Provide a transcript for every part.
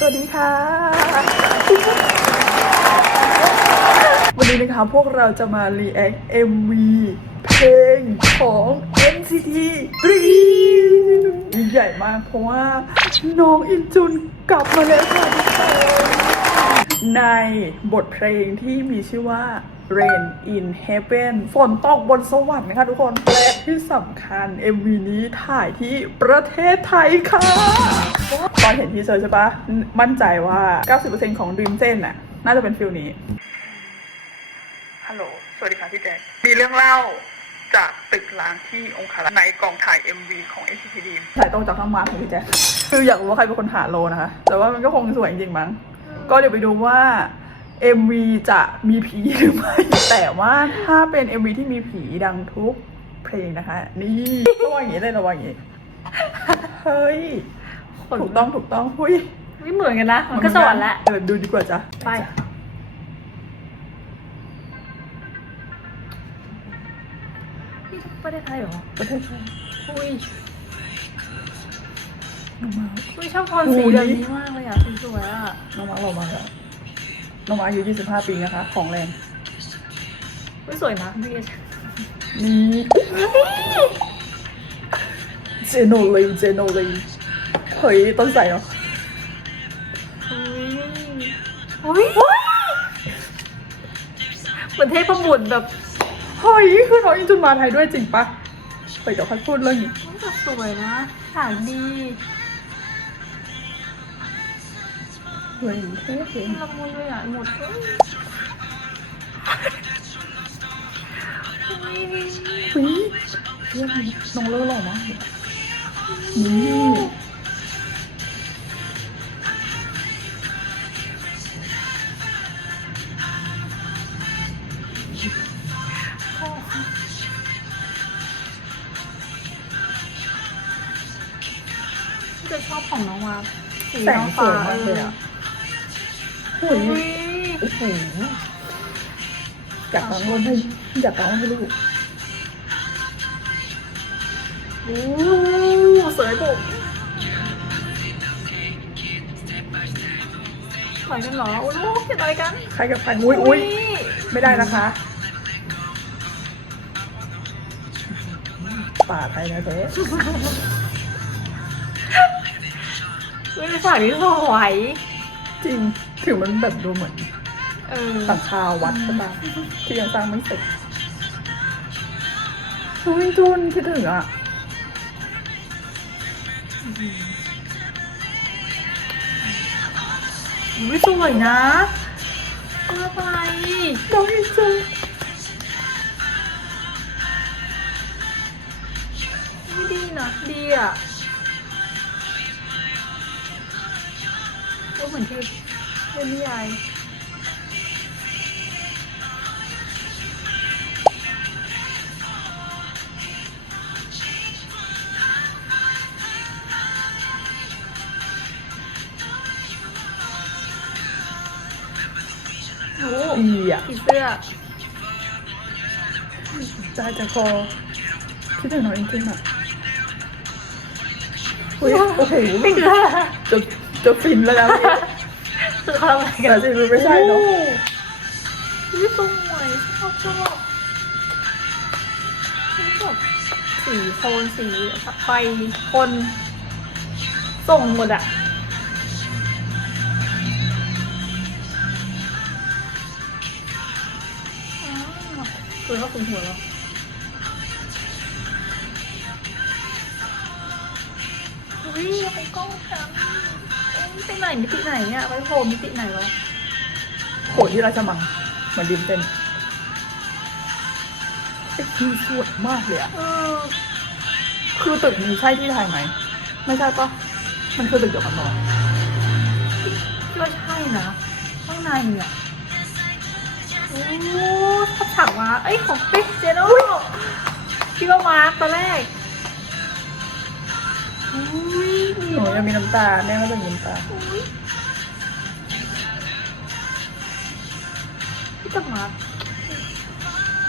สวัสดีค่ะ วันนี้นะคะพวกเราจะมา react MV เพลงของ NCT Dream ใหญ่มากเพราะว่าน้องอินจุนกลับมาแล้วค่ะทุกคนในบทเพลงที่มีชื่อว่า Rain in Heaven ฝนตกบนสวรรค์นะคะทุกคน ที่สำคัญ MV นี้ถ่ายที่ประเทศไทยค่ะ ตอนเห็นทีเซอร์ใช่ปะมั่นใจว่า 90%ของ Dream Zen น่ะ น่าจะเป็นฟิลนี้ ฮัลโหล สวัสดีค่ะพี่แจ๊คมีเรื่องเล่าจากตึกล้างที่องคารักษ์ในกองถ่าย MV ของ NCT Dream ถ่ายตรงจากข้างมาของพี่แจ๊คคืออยากรู้ว่าใครเป็นคนหาโลนะคะ แต่ว่ามันก็คงสวยจริงๆมั้ง ก็เดี๋ยวไปดูว่า MV จะมีผีหรือไม่ แต่ว่าถ้าเป็น MV ที่มีผีดังทุก เพลงนะคะ นี่ระวังอย่างนี้เลยระวังอย่างนี้เฮ้ยถูกต้องถูกต้องหุ้ยไม่เหมือนกันนะมันก็สวรรค์ละเออดูดีกว่าจ้ะไปนี่ประเทศไทยเหรอประเทศไทยอุ้ยน้องมาอุ้ยชอบโทนสีอุ้ยแบบนี้มากเลยอะสีสวยอะน้องมาเรามาแล้วน้องมาอายุ25 ปีนะคะ ของแรงอุ้ยสวยนะพี่ นี่เจโนเลยเจโนเลยเฮ้ยต้นใส่เหรออุ้ยอุ้ยเหมือนเทพบุตรแบบเฮ้ยคือน้องอินจุนมาไทยด้วยจริงปะไปเดี๋ยวค่อยพูดเรื่องนี้อุ๊ยแบบสวยนะฉากดีเฮ้ยเท่เท่ละมุนเลยอะหมด อุ้ยอุ้ยเฮ้ยเรื่องนี้น้องเลิศหล่อมากเลยนี่จะชอบของน้องมาสีแต่งน้องสฟ้าวยมากเลยอะเฮ้อุ้ยยโอ้โหอยากร้องให้อยากร้องให้ลูก อ้สวยบุกถอยกันเหรอโอ้ลูกจะต่อยกัน ใครกับใครอุ้ยอุ้ยไม่ได้นะคะป่าไทยนะเจ๊อุ้ยเป็นฉากที่สวยจริงถึงมันแบบดูเหมือนเออสังคาววัดใช่ปะที่ยังสร้างไม่เสร็จเฮ้ยจุนคิดถึงอะ อุ้ยสวยนะเออไปน้องอินจุนไม่ดีนะดีอะก็เหมือนเทปเทพนิยาย อ้ดีอะผีเสื้อใจใจคอคิดถึงน้องอินจุนอะเฮ้ยโอ้โหไม่คือจะจะฟินแล้วนะพี่คือเขาทำอะไรกันแต่จริงๆไม่ใช่เนอะนี่สวยชอบชอบนี่แบบสีโทนสีไฟคนส่งหมดอะาวสวยเข้าคุณหัวแล้วอุ้ยไปกล้องฉันเอ้ยไปไหนมิติไหนเนี่ยไปโผล่มิติไหนแล้วโหที่ราชมังเหมือนดิมเต้นไอ้คือสวยมากเลยอะเออคือตึกนี้ใช่ที่ถ่ายไหม ไม่ใช่ปะมันคือตึกเดียวกันปะคิดว่าใช่นะข้างในเนี่ย โอ้ถ้าฉากมาเอ้ยของปิ๊กเจโน่คิดว่ามาร์คตอนแรกอุ้ยหนูยังมีน้ำตาแม่ก็จะมีน้ำตาอุ้ยพี่จะมาร์ค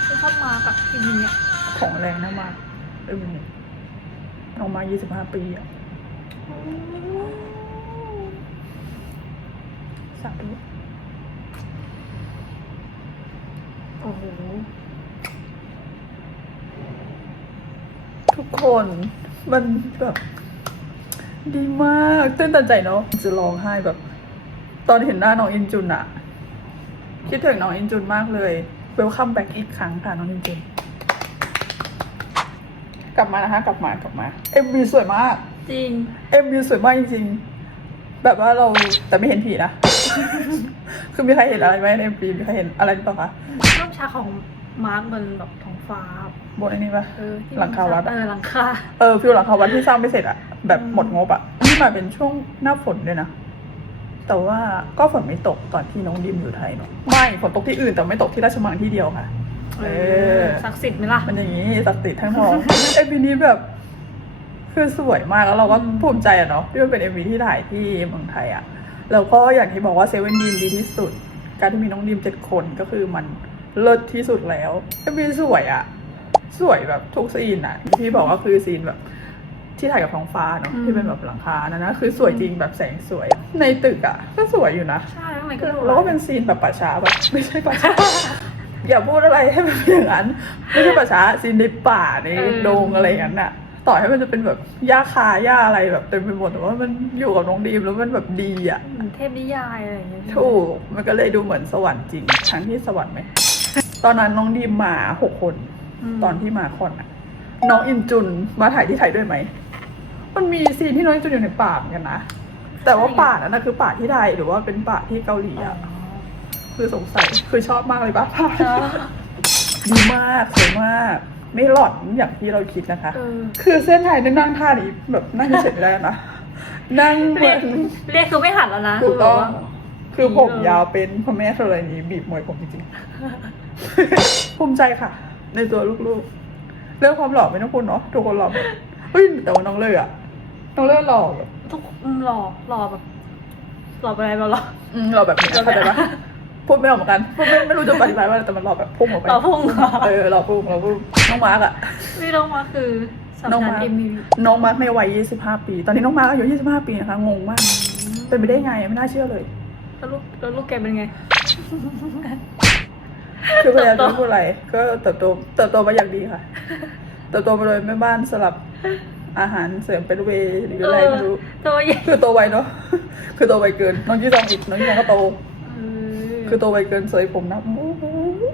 ฉันชอบมาร์คกับทีนี้เนี่ยของแรงนะมากเออออกมา 25 ปีอะโอ้สาธุ โอ้โห ทุกคนมันแบบ ดีมากตื่นตันใจเนาะจะร้องไห้แบบ ตอนเห็นหน้าน้องอินจุนอะคิดถึงน้องอินจุนมากเลยเวลคัมแบ็กอีกครั้งค่ะน้องอินจุน กลับมานะคะกลับมากลับมาเอ็มวีสวยมากจริง เอ็มวีสวยมากจริงๆแบบว่าเราแต่ไม่เห็นผีนะ คือมีใครเห็นอะไรไหมในเอ็มวีมีใครเห็นอะไรหรือเปล่าคะรูปฉากของมาร์กบนแบบท้องฟ้าบนไอ้นี้ปะเออที่หลังคาวัดอะเออหลังคาเออฟิลหลังคาวัดที่สร้างไม่เสร็จอะแบบอืมหมดงบอะนี่มาเป็นช่วงหน้าฝนด้วยนะแต่ว่าก็ฝนไม่ตกตอนที่น้องดิมอยู่ไทยเนาะไม่ฝนตกที่อื่นแต่ไม่ตกที่ราชมังที่เดียวค่ะ เออศักดิ์สิทธิ์ไหมล่ะมันอย่างนี้ศักดิ์สิทธิ์ทั้งทองเอ็มวีนี้แบบคือสวยมากแล้วเราก็ภูมิใจอะเนาะที่มันเป็นเอ็มวีที่ถ่ายที่เมืองไทยอะ แล้วก็อย่างที่บอกว่าเซเว่นดีมดีที่สุด การที่มีน้องดีมเจ็ดคนก็คือมันเลิศที่สุดแล้วเอ็มวีสวยอะสวยแบบทุกซีนอะที่บอกว่าคือซีนแบบ ที่ถ่ายกับท้องฟ้าเนาะอืมที่เป็นแบบหลังคานะนะคือสวยจริงแบบแสงสวย ในตึกอะก็สวยอยู่นะใช่ข้างในก็คือดูเราก็เป็นซีนแบบป่าช้าแบบไม่ใช่ป่าช้าอย่าพูดอะไรให้มันเป็นอย่างนั้นไม่ใช่ป่าช้าซีนในป่าในดงอะไรอย่างนั้นน่ะ ต่อให้มันจะเป็นแบบหญ้าคาหญ้าอะไรแบบเต็มไปหมดแต่ว่ามันอยู่กับน้องดีมแล้วมันแบบดีอะเหมือนเทพนิยายอะไรอย่างเงี้ยถูก มันก็เลยดูเหมือนสวรรค์จริงทั้งที่สวรรค์ไหม ตอนนั้นน้องดีมมาหกคนมตอนที่มาคอนอะ น้องอินจุนมาถ่ายที่ไทยด้วยไหม มันมีซีนที่น้องอินจุนอยู่ในป่าเหมือนกันนะ แต่ว่าป่านั้นนะคือป่าที่ไทยหรือว่าเป็นป่าที่เกาหลีอ๋ออะ คือสงสัย คือชอบมากเลยป่ะภาพเนอะดีมากสวยมาก ไม่หลอนอย่างที่เราคิดนะคะเออคือเส้นไทยนั่งท่านี้แบบนั่งเฉยๆไม่ได้นะ นั่งเหเรีมืยอกนเรียกคือไม่หันแล้วนะถูกต้อง คือผมดีเลยยาวเป็นพ่อแม่ธรณีบีบมวยผมจริงๆ ภูมิใจค่ะ ในตัวลูกๆ เรื่องความหล่อไม่ต้องพูดเนาะทุกคนหล่อหมดเฮ้ยแต่ว่าน้องเลยอะน้องเลยหล่อแบบทุกอืมหล่อหล่อแบบหล่อไปอะไรแบบหล่ออืมหล่อแบบนี้หล่อแบบเข้าใจปะ พูดไม่ออกเหมือนกันพูดไม่ไม่รู้จะอธิบายว่าอะไรแต่มันหล่อแบบพุ่งออกไปหล่อพุ่งเหรอเออหล่อพุ่งหล่อพุ่งน้องมาร์กอะพี่น้องมาคือสำน้องนักมาร์เอ็กมวีน้องมาร์กในวัย 25 ปี ตอนนี้น้องมาร์กอายุ 25 ปีนะคะ งงมาก เป็นไปได้ไง ไม่น่าเชื่อเลย แล้วลูกแล้วลูกแกเป็นไง คือพยายามเติจะบโตพูดอะไร ก็เติบโต เติบโตมาอย่างดีค่ะ เติบโตมาโดยแม่บ้านสลับอาหารเสริมเป็นเวย์หรืออะไรไม่รู้ตัวใหญ่คือโตไวเนาะ คือโตไวเกิน น้องยี่ซองอีก น้องยี่ซองก็โตเออ คือโตไวเกินเสยผมนะโอ้โห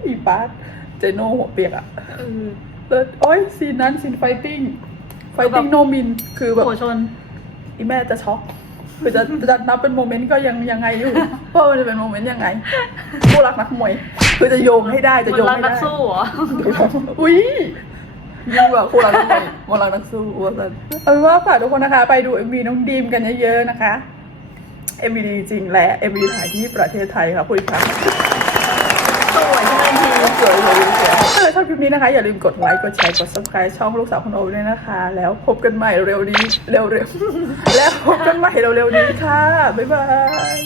อีปาร์ตเจโน่หัวเปียกอะเออเลิศโอ้ยซีนนั้นซีนไฟติ้ง ไฟติ้งโนมิน คือแบบหัวชน อีแม่จะช็อกคือจะจะนับเป็นโมเมนต์ก็ยังยังไงอยู่ว่ามันจะเป็นโมเมนต์ยังไงผู้รักนักมวยคือจะโยงให้ได้จะโยงมันรักให้นัได้กสู้เหรออุ้ยยิ่งกว่าคู่รักนักมวยมรักนักสู้วัวสันเอาเป็นว่าฝากทุกคนนะคะ ไปดูเอ็มวีน้องดีมกันเยอะๆนะคะ เอ็มบีดีจริงและเอ็มบีถ่ายที่ประเทศไทยค่ะคุณค่ะสวยจริงสวยสวยสวถ้าเลยชอบคลิปนี้นะคะ อย่าลืมกดไลค์กดแชร์กด subscribe ช่องลูกสาวคนโอด้วยนะคะ แล้วพบกันใหม่เร็วนี้เร็วๆแล้วพบกันใหม่เร็วเร็วนี้ค่ะ บ๊ายบาย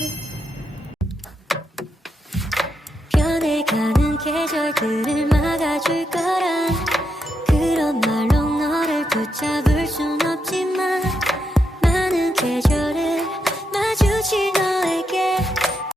그런 말로 너를 붙잡을 순